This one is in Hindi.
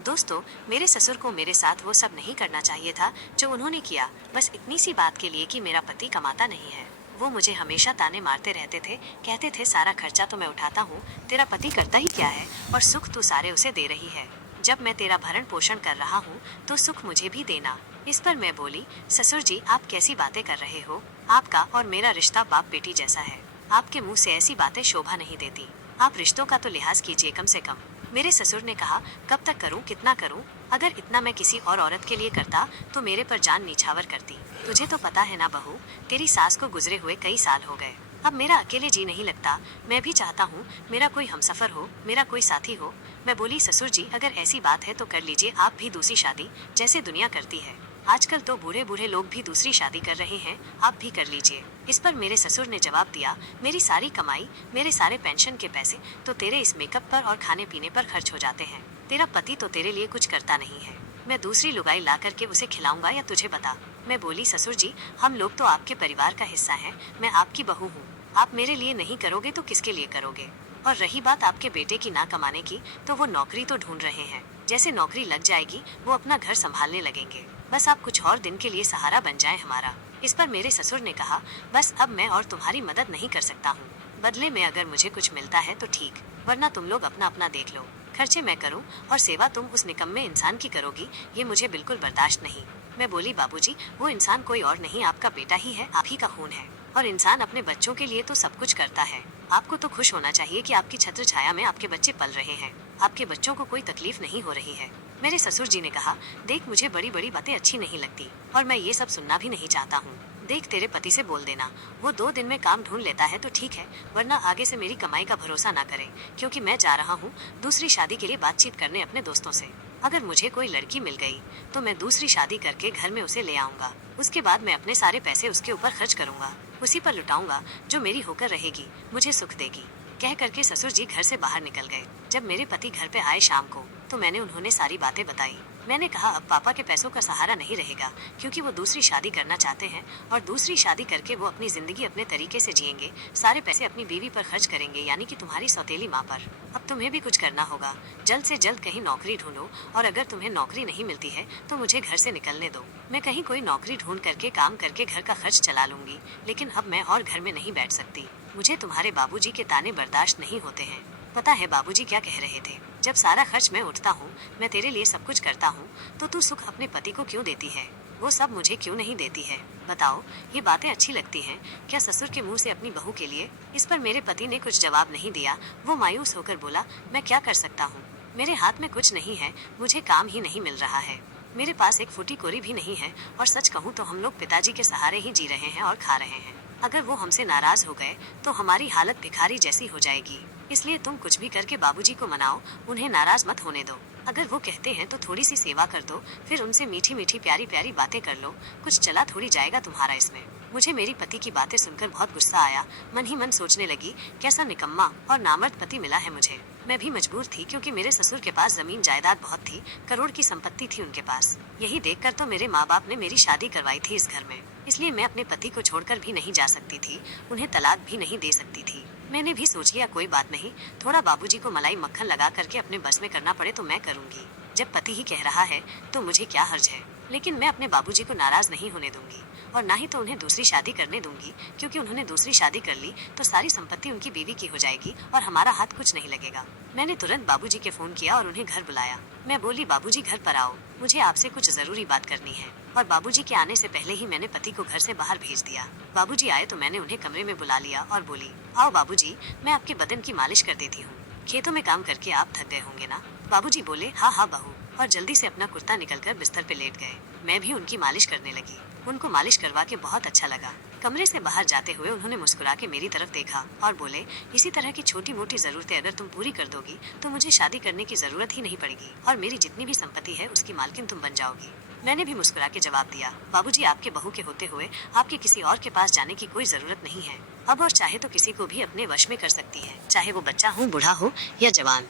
दोस्तों, मेरे ससुर को मेरे साथ वो सब नहीं करना चाहिए था जो उन्होंने किया, बस इतनी सी बात के लिए कि मेरा पति कमाता नहीं है। वो मुझे हमेशा ताने मारते रहते थे, कहते थे सारा खर्चा तो मैं उठाता हूँ, तेरा पति करता ही क्या है, और सुख तू सारे उसे दे रही है। जब मैं तेरा भरण पोषण कर रहा हूँ तो सुख मुझे भी देना। इस पर मैं बोली, ससुर जी आप कैसी बातें कर रहे हो, आपका और मेरा रिश्ता बाप बेटी जैसा है। आपके मुंह से ऐसी बातें शोभा नहीं देती। आप रिश्तों का तो लिहाज कीजिए कम से कम। मेरे ससुर ने कहा, कब तक करूं, कितना करूं? अगर इतना मैं किसी और औरत के लिए करता तो मेरे पर जान निछावर करती। तुझे तो पता है ना बहू, तेरी सास को गुजरे हुए कई साल हो गए। अब मेरा अकेले जी नहीं लगता। मैं भी चाहता हूँ मेरा कोई हमसफर हो, मेरा कोई साथी हो। मैं बोली, ससुर जी अगर ऐसी बात है तो कर लीजिए आप भी दूसरी शादी, जैसे दुनिया करती है। आजकल तो बूढ़े बूढ़े लोग भी दूसरी शादी कर रहे हैं, आप भी कर लीजिए। इस पर मेरे ससुर ने जवाब दिया, मेरी सारी कमाई, मेरे सारे पेंशन के पैसे तो तेरे इस मेकअप पर और खाने पीने पर खर्च हो जाते हैं। तेरा पति तो तेरे लिए कुछ करता नहीं है। मैं दूसरी लुगाई ला करके उसे खिलाऊंगा या तुझे बता? मैं बोली, ससुर जी हम लोग तो आपके परिवार का हिस्सा हैं, मैं आपकी बहू हूँ। आप मेरे लिए नहीं करोगे तो किसके लिए करोगे? और रही बात आपके बेटे की ना कमाने की, तो वो नौकरी तो ढूंढ रहे हैं। जैसे नौकरी लग जाएगी वो अपना घर संभालने लगेंगे। बस आप कुछ और दिन के लिए सहारा बन जाए हमारा। इस पर मेरे ससुर ने कहा, बस अब मैं और तुम्हारी मदद नहीं कर सकता हूँ। बदले में अगर मुझे कुछ मिलता है तो ठीक, वरना तुम लोग अपना अपना देख लो। खर्चे मैं करूँ और सेवा तुम उस निकम्मे इंसान की करोगी, ये मुझे बिल्कुल बर्दाश्त नहीं। मैं बोली, बाबूजी वो इंसान कोई और नहीं आपका बेटा ही है, आप ही का खून है। और इंसान अपने बच्चों के लिए तो सब कुछ करता है। आपको तो खुश होना चाहिए कि आपकी छत्र छाया में आपके बच्चे पल रहे हैं। आपके बच्चों को कोई तकलीफ नहीं हो रही है। मेरे ससुर जी ने कहा, देख मुझे बड़ी बड़ी बातें अच्छी नहीं लगती और मैं ये सब सुनना भी नहीं चाहता हूँ। देख तेरे पति से बोल देना, वो 2 दिन में काम ढूंढ लेता है तो ठीक है, वरना आगे से मेरी कमाई का भरोसा ना करे, क्योंकि मैं जा रहा हूँ दूसरी शादी के लिए बातचीत करने अपने दोस्तों से। अगर मुझे कोई लड़की मिल गई तो मैं दूसरी शादी करके घर में उसे ले आऊंगा। उसके बाद मैं अपने सारे पैसे उसके ऊपर खर्च करूंगा, उसी पर लुटाऊंगा जो मेरी होकर रहेगी, मुझे सुख देगी। कह करके ससुर जी घर से बाहर निकल गए। जब मेरे पति घर पे आए शाम को तो मैंने उन्होंने सारी बातें बताई। मैंने कहा अब पापा के पैसों का सहारा नहीं रहेगा, क्योंकि वो दूसरी शादी करना चाहते हैं और दूसरी शादी करके वो अपनी जिंदगी अपने तरीके से जिएंगे, सारे पैसे अपनी बीवी पर खर्च करेंगे, यानी कि तुम्हारी सौतेली माँ पर। अब तुम्हें भी कुछ करना होगा, जल्द से जल्द कहीं नौकरी ढूंढो, और अगर तुम्हें नौकरी नहीं मिलती है तो मुझे घर से निकलने दो। मैं कहीं कोई नौकरी ढूंढ करके काम करके घर का खर्च चला लूंगी, लेकिन अब मैं और घर में नहीं बैठ सकती। मुझे तुम्हारे बाबूजी के ताने बर्दाश्त नहीं होते हैं। पता है बाबूजी क्या कह रहे थे? जब सारा खर्च मैं उठता हूँ, मैं तेरे लिए सब कुछ करता हूँ, तो तू सुख अपने पति को क्यों देती है? वो सब मुझे क्यों नहीं देती है? बताओ, ये बातें अच्छी लगती हैं क्या ससुर के मुंह से अपनी बहू के लिए? इस पर मेरे पति ने कुछ जवाब नहीं दिया। वो मायूस होकर बोला, मैं क्या कर सकता हूँ, मेरे हाथ में कुछ नहीं है, मुझे काम ही नहीं मिल रहा है, मेरे पास एक फूटी कोरी भी नहीं है, और सच कहूँ तो हम लोग पिताजी के सहारे ही जी रहे हैं और खा रहे हैं। अगर वो हमसे नाराज हो गए तो हमारी हालत भिखारी जैसी हो जाएगी। इसलिए तुम कुछ भी करके बाबूजी को मनाओ, उन्हें नाराज मत होने दो। अगर वो कहते हैं तो थोड़ी सी सेवा कर दो, फिर उनसे मीठी मीठी प्यारी प्यारी बातें कर लो, कुछ चला थोड़ी जाएगा तुम्हारा इसमें। मुझे मेरी पति की बातें सुनकर बहुत गुस्सा आया। मन ही मन सोचने लगी, कैसा निकम्मा और नामर्द पति मिला है मुझे। मैं भी मजबूर थी, क्योंकि मेरे ससुर के पास जमीन जायदाद बहुत थी, करोड़ की संपत्ति थी उनके पास। यही देखकर तो मेरे माँ बाप ने मेरी शादी करवाई थी इस घर में। इसलिए मैं अपने पति को छोड़कर भी नहीं जा सकती थी, उन्हें तलाक भी नहीं दे सकती थी। मैंने भी सोच लिया कोई बात नहीं, थोड़ा बाबूजी को मलाई मक्खन लगा करके अपने बस में करना पड़े तो मैं करूंगी। जब पति ही कह रहा है तो मुझे क्या हर्ज है। लेकिन मैं अपने बाबूजी को नाराज नहीं होने दूंगी, और ना ही तो उन्हें दूसरी शादी करने दूंगी, क्योंकि उन्होंने दूसरी शादी कर ली तो सारी संपत्ति उनकी बीवी की हो जाएगी और हमारा हाथ कुछ नहीं लगेगा। मैंने तुरंत बाबूजी के फोन किया और उन्हें घर बुलाया। मैं बोली, बाबूजी घर पर आओ, मुझे आपसे कुछ जरूरी बात करनी है। और बाबूजी के आने से पहले ही मैंने पति को घर से बाहर भेज दिया। बाबूजी आए तो मैंने उन्हें कमरे में बुला लिया और बोली, आओ बाबूजी, मैं आपके बदन की मालिश कर देती हूँ। खेतों में काम करके आप थक गए होंगे ना? बाबूजी बोले, हाँ हाँ बहू, और जल्दी से अपना कुर्ता निकलकर बिस्तर पे लेट गए। मैं भी उनकी मालिश करने लगी। उनको मालिश करवा के बहुत अच्छा लगा। कमरे से बाहर जाते हुए उन्होंने मुस्कुरा के मेरी तरफ देखा और बोले, इसी तरह की छोटी मोटी जरूरतें अगर तुम पूरी कर दोगी तो मुझे शादी करने की जरूरत ही नहीं पड़ेगी, और मेरी जितनी भी संपत्ति है उसकी मालकिन तुम बन जाओगी। मैंने भी मुस्कुरा के जवाब दिया, बाबूजी आपके बहू के होते हुए आपके किसी और के पास जाने की कोई जरूरत नहीं है। अब और चाहे तो किसी को भी अपने वश में कर सकती है, चाहे वो बच्चा हो, बूढ़ा हो या जवान।